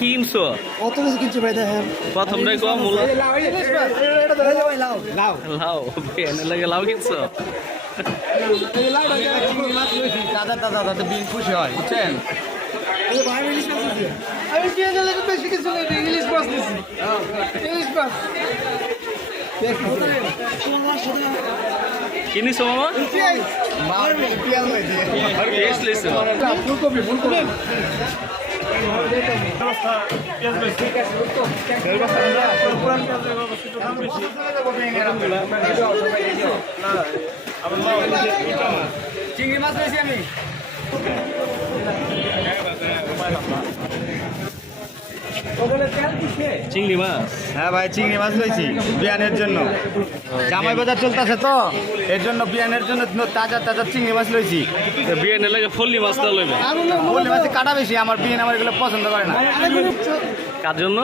কি কিনছো? কত কিছু কিনছি ভাই দেখেন। প্রথমটাই কম মূল লাউ লাউ বিয়ানের লাগে লাউ কিনছো? দাদা দাদা দাদা বিন খুশি হয় বুঝছেন। আমি পেঁয়াজ লাগে বেশি কিছু ইংলিশ মাছ নিছি। ইংলিশ মাছ কি নিছো মামা? পেঁয়াজ লইছো? ফুলকপি ফুলকপি চিংড়ি মাছ পেয়েছি আমি। চিংড়ি মাছ? হ্যাঁ ভাই চিংড়ি মাছ লইছি বিয়ানের জন্য। জামাই বাজার চলতেছে তো এর জন্য বিয়ানের জন্য তাজা তাজা চিংড়ি মাছ লইছি। বিয়ানের লাগে ফল্লি মাছটা লইবে? বললে মাছ কাটা বেশি, আমার বিয়ান আমার এগুলো পছন্দ করে না। কার জন্য?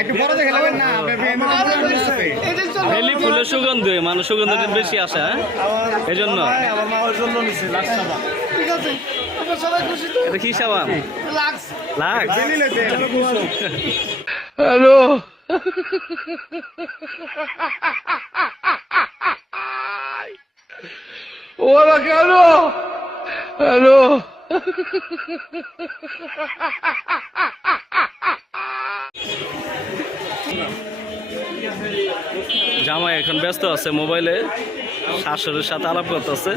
একটু বড় দেখে লাগেন না বেলি ফুলের সুগন্ধ, মানুষ সুগন্ধটা বেশি আসে, এই জন্য। আমার মামার জন্য নিছি লাক্স সাবান। ঠিক আছে আমরা সবাই খুশি তো? এটা কি সাবান? লাক্স লাগ? হ্যালো ওরা কেন হ্যালো জামাই এখন ব্যস্ত আছে মোবাইলে, শাশুড়ির সাথে আলাপ করতেছে।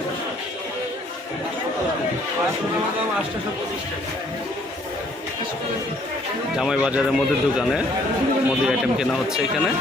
জামাই বাজারের মুদির দোকানে মুদির আইটেম কেনা হচ্ছে এখানে।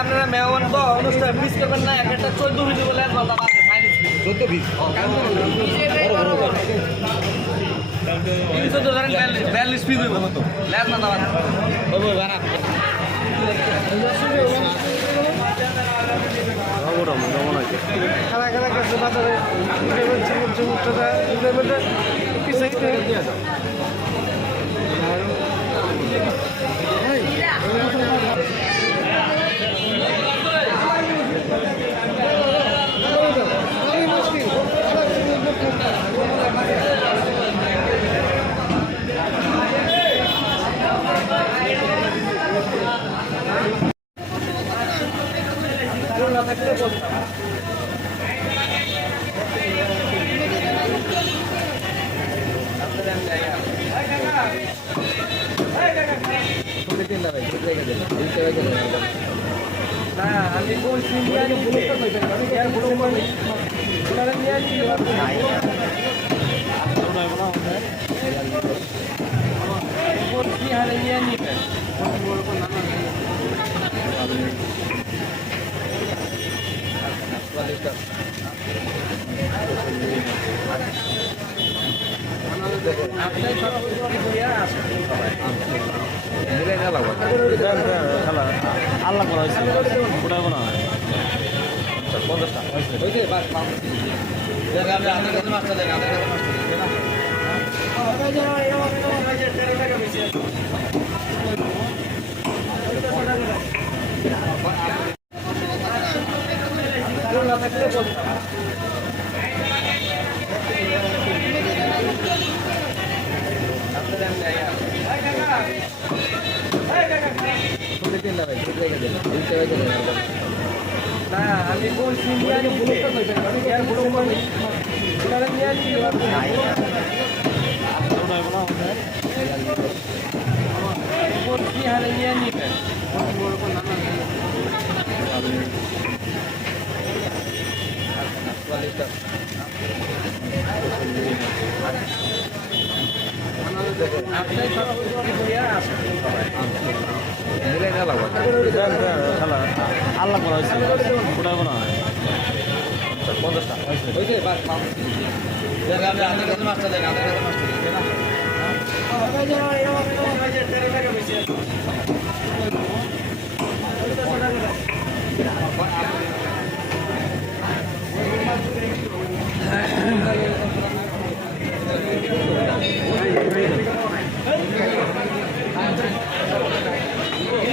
আপনারা মেহমান তো অনুষ্ঠান মিস করবেন না। একটা 14 পিস বলে 14 পিস 42 পিস হইব তো লেজ না দাও ওই বানা খালা খালা কাছে বাজারে চুমুকটা পিছাইতে আমি বলছি আল্লাহ করা হয়েছে ওটাই মনে হয় 50টা হইছে বাস খাও দেখা আমরা আমাদের কাছে মাছটা দেখা আমাদের কাছে না আমি বলছি আল্লাহ করা হয়েছে ওটাই মনে হয় 50টা হইছে বাস খাও দেখা আমরা আমাদের কাছে মাছটা দেখা আমাদের কাছে মাছটা দেখা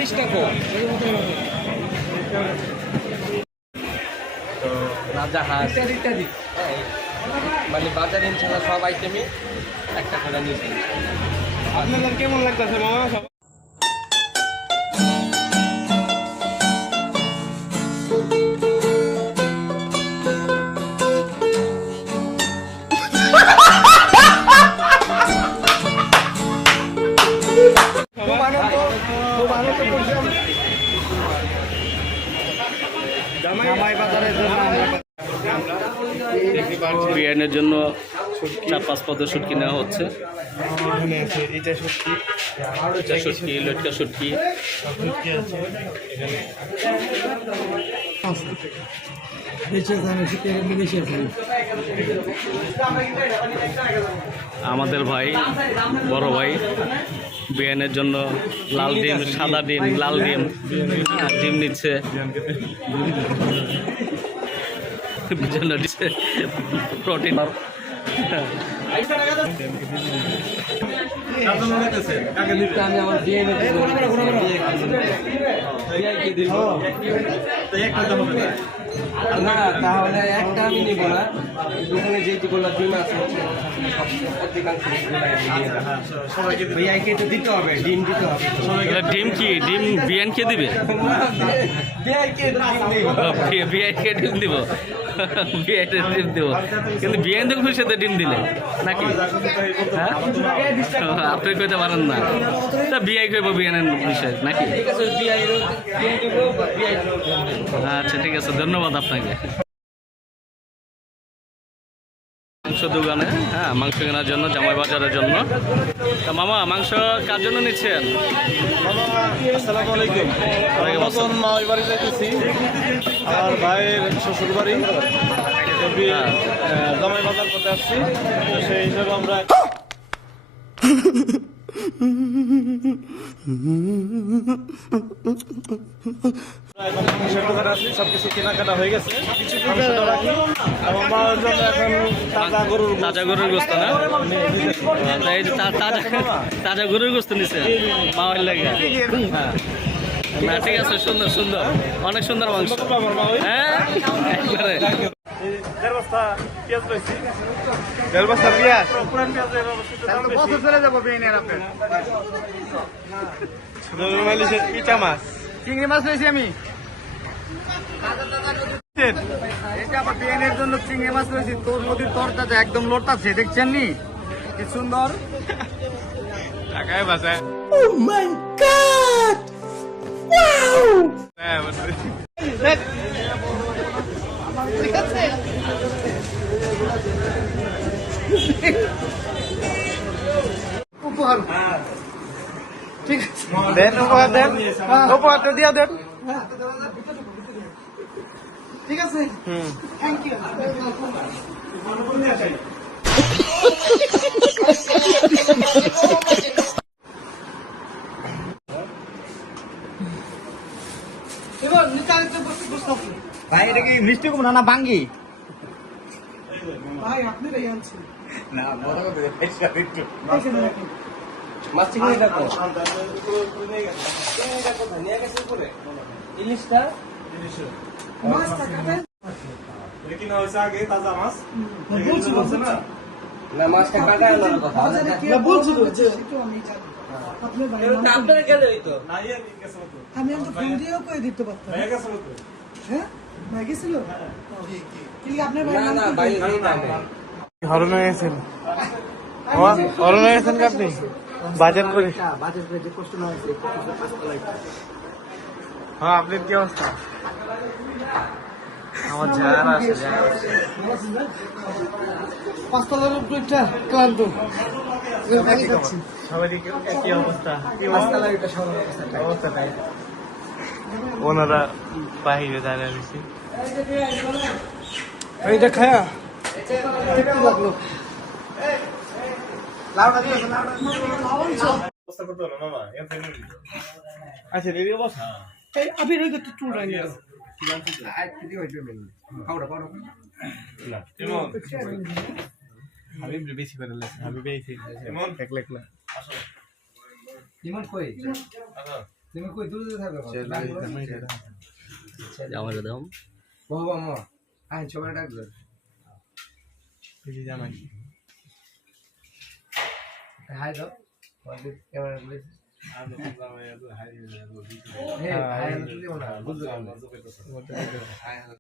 ইলিশটা কো রাজাহাঁস ইত্যাদি মানে বাজারে ইনশাল্লাহ সব আইটেমই একটা করে নিয়েছি। আপনাদের কেমন লাগতেছে মামা? বিরিয়ানির জন্য 4-5 পদের শুটকি নেওয়া হচ্ছে। এটা শুটকি, লটকা শুটকি, আমাদের ভাই বড় ভাই বিরিয়ানির জন্য লাল ডিম, সাদা ডিম, লাল ডিম ডিম নিচ্ছে, জন্য প্রোটিন। না তাহলে একটা আমি নিব না, দোকানে যেগুলো ডিম আছে তো দিতে হবে, ডিম দিতে হবে। ডিম কি ডিম বিরিয়ানিকে দিবে? বিরিয়ানিকে ডিম দিব, বিরিয়ানিতে ডিম দিব, কিন্তু বিরিয়ানি তো খুশিতে ডিম দিলে নাকি? হ্যাঁ আপনি কইতে পারেন না, তা বিআই কইব বিরিয়ানির বিষয় নাকি? আচ্ছা ঠিক আছে, ধন্যবাদ আপনাকে। মাংস দোকানে, হ্যাঁ মাংস কেনার জন্য, জামাই বাজারের জন্য। তা মামা মাংস কার জন্য নিচ্ছেন? আসসালামু আলাইকুম। নতুন মামার বাড়ি যাইতেছি, আমার ভাইয়ের শ্বশুর বাড়ি, জামাই বাজার করতে আসছি, তো সেই হিসাবে আমরা সবকিছু কেনাকাটা হয়ে গেছে। তাজা গরুর গোস্ত না? এই যে তাজা গরুর গোস্ত নিচ্ছে মামার লাগে। হ্যাঁ না ঠিক আছে, সুন্দর সুন্দর, অনেক সুন্দর মাংস। হ্যাঁ একবারে চিংড়ি মাছ পেয়েছি আমি। বিরিয়ানির জন্য চিংড়ি মাছ রয়েছে, তোর নদীর তরতাজা একদম লোটাছে, দেখছেন নি কি সুন্দর টাকায় বাঁচায়। উপহার ঠিক আছে, দেন উপহার, দেন উপহারটা দিয়া দেন। ঠিক আছে, থ্যাংক ইউ। ভাই এটা কি মিষ্টি কুমড়া না বাঙ্গি? ভাই আপনি রেই আনছেন না বড় করে একটু মাছ চিংড়ি দেখো, নিয়ে গেছে উপরে ইলিশটা, মাছটা কাটেন। लेकिन वैसा आगे ताजा मास না না মাছটা কাটা না কথা না বলছিল যে আমি জানি আপনি ভাই আপনারা গেলে হইতো না ये कैसे मत আমি তো ফোন দিয়েও কই দিতে পারতাম। मैं कैसे मत হ্যাঁ ভাই গেছিল কি আপনার ভাই না না ভাই হরমে গেছেন, হরমে গেছেন আপনি বাজার করে যে কষ্ট না হয়েছে হ্যাঁ আপনার কি অবস্থা? আমার যারা আছে পাঁচতলার উপরটা ক্লান্ত সবাই কি অবস্থা? পাঁচতলার এটা সবার অবস্থা তাই ওনারা বাহিরে দাঁড়িয়ে রয়েছে, এইটা খায়া একটু লাগলো। আচ্ছা রেডি অবস্থা এই আপনি রইতে একটু টুল রাইনি আমি বেশি করে আমি বেশি এমন এক লাখ না ইমন কই তুমি কই দূরে দূরে থাকবে জামাই দাম বাবা মা আই সবাই ডাকবে হাই দাও ক্যামেরা প্লিজ হাই হাই